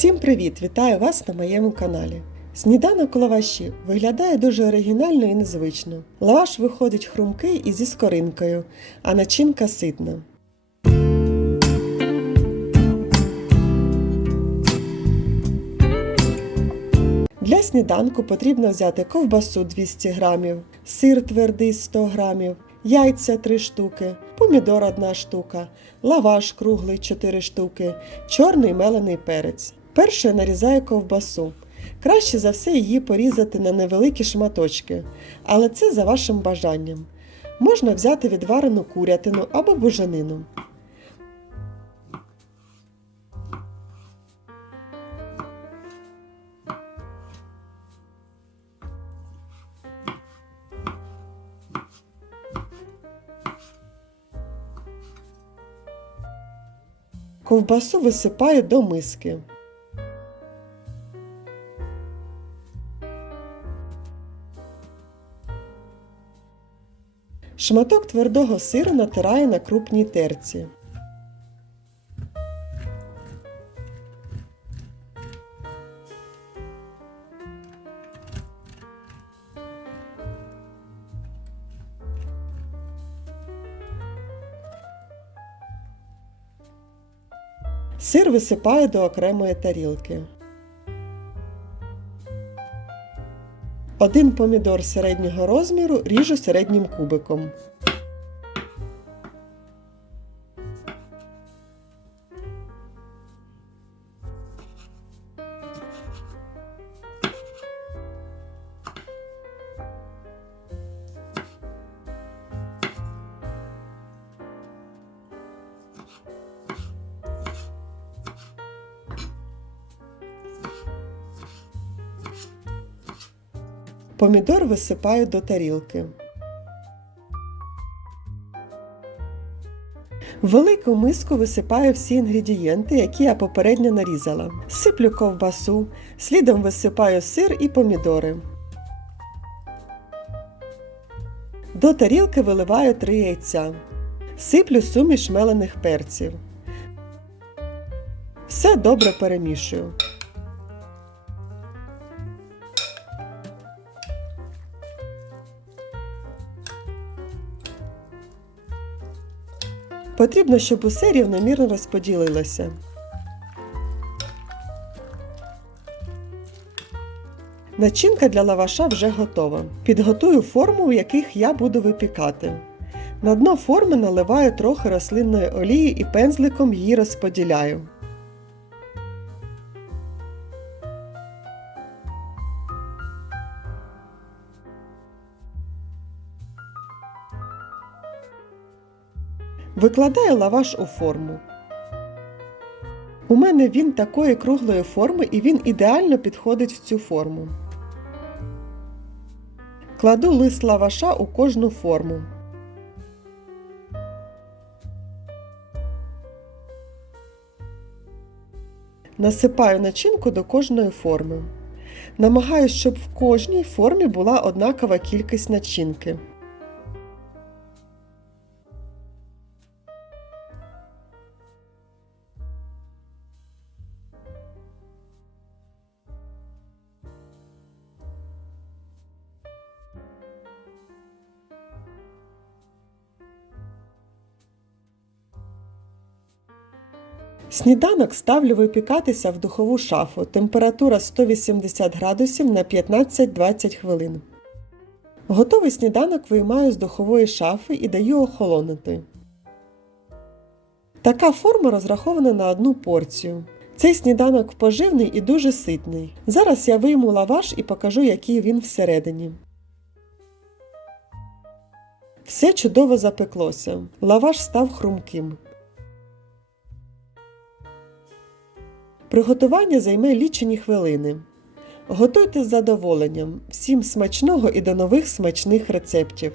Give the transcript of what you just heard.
Всім привіт! Вітаю вас на моєму каналі. Сніданок у лаваші виглядає дуже оригінально і незвично. Лаваш виходить хрумкий і зі скоринкою, а начинка ситна. Для сніданку потрібно взяти ковбасу 200 грамів, сир твердий 100 грамів, яйця 3 штуки, помідор 1 штука, лаваш круглий 4 штуки, чорний мелений перець. Перше нарізаю ковбасу. Краще за все її порізати на невеликі шматочки, але це за вашим бажанням. Можна взяти відварену курятину або буженину. Ковбасу висипаю до миски. Шматок твердого сиру натираю на крупній терці. Сир висипаю до окремої тарілки. Один помідор середнього розміру ріжу середнім кубиком. Помідор висипаю до тарілки. В велику миску висипаю всі інгредієнти, які я попередньо нарізала. Сиплю ковбасу, слідом висипаю сир і помідори. До тарілки виливаю 3 яйця. Сиплю суміш мелених перців. Все добре перемішую. Потрібно, щоб усе рівномірно розподілилося. Начинка для лаваша вже готова. Підготую форму, в яких я буду випікати. На дно форми наливаю трохи рослинної олії і пензликом її розподіляю. Викладаю лаваш у форму. У мене він такої круглої форми і він ідеально підходить в цю форму. Кладу лист лаваша у кожну форму. Насипаю начинку до кожної форми. Намагаюсь, щоб в кожній формі була однакова кількість начинки. Сніданок ставлю випікатися в духову шафу. Температура 180 градусів на 15-20 хвилин. Готовий сніданок виймаю з духової шафи і даю охолонути. Така форма розрахована на одну порцію. Цей сніданок поживний і дуже ситний. Зараз я вийму лаваш і покажу, який він всередині. Все чудово запеклося. Лаваш став хрумким. Приготування займе лічені хвилини. Готуйте з задоволенням. Всім смачного і до нових смачних рецептів!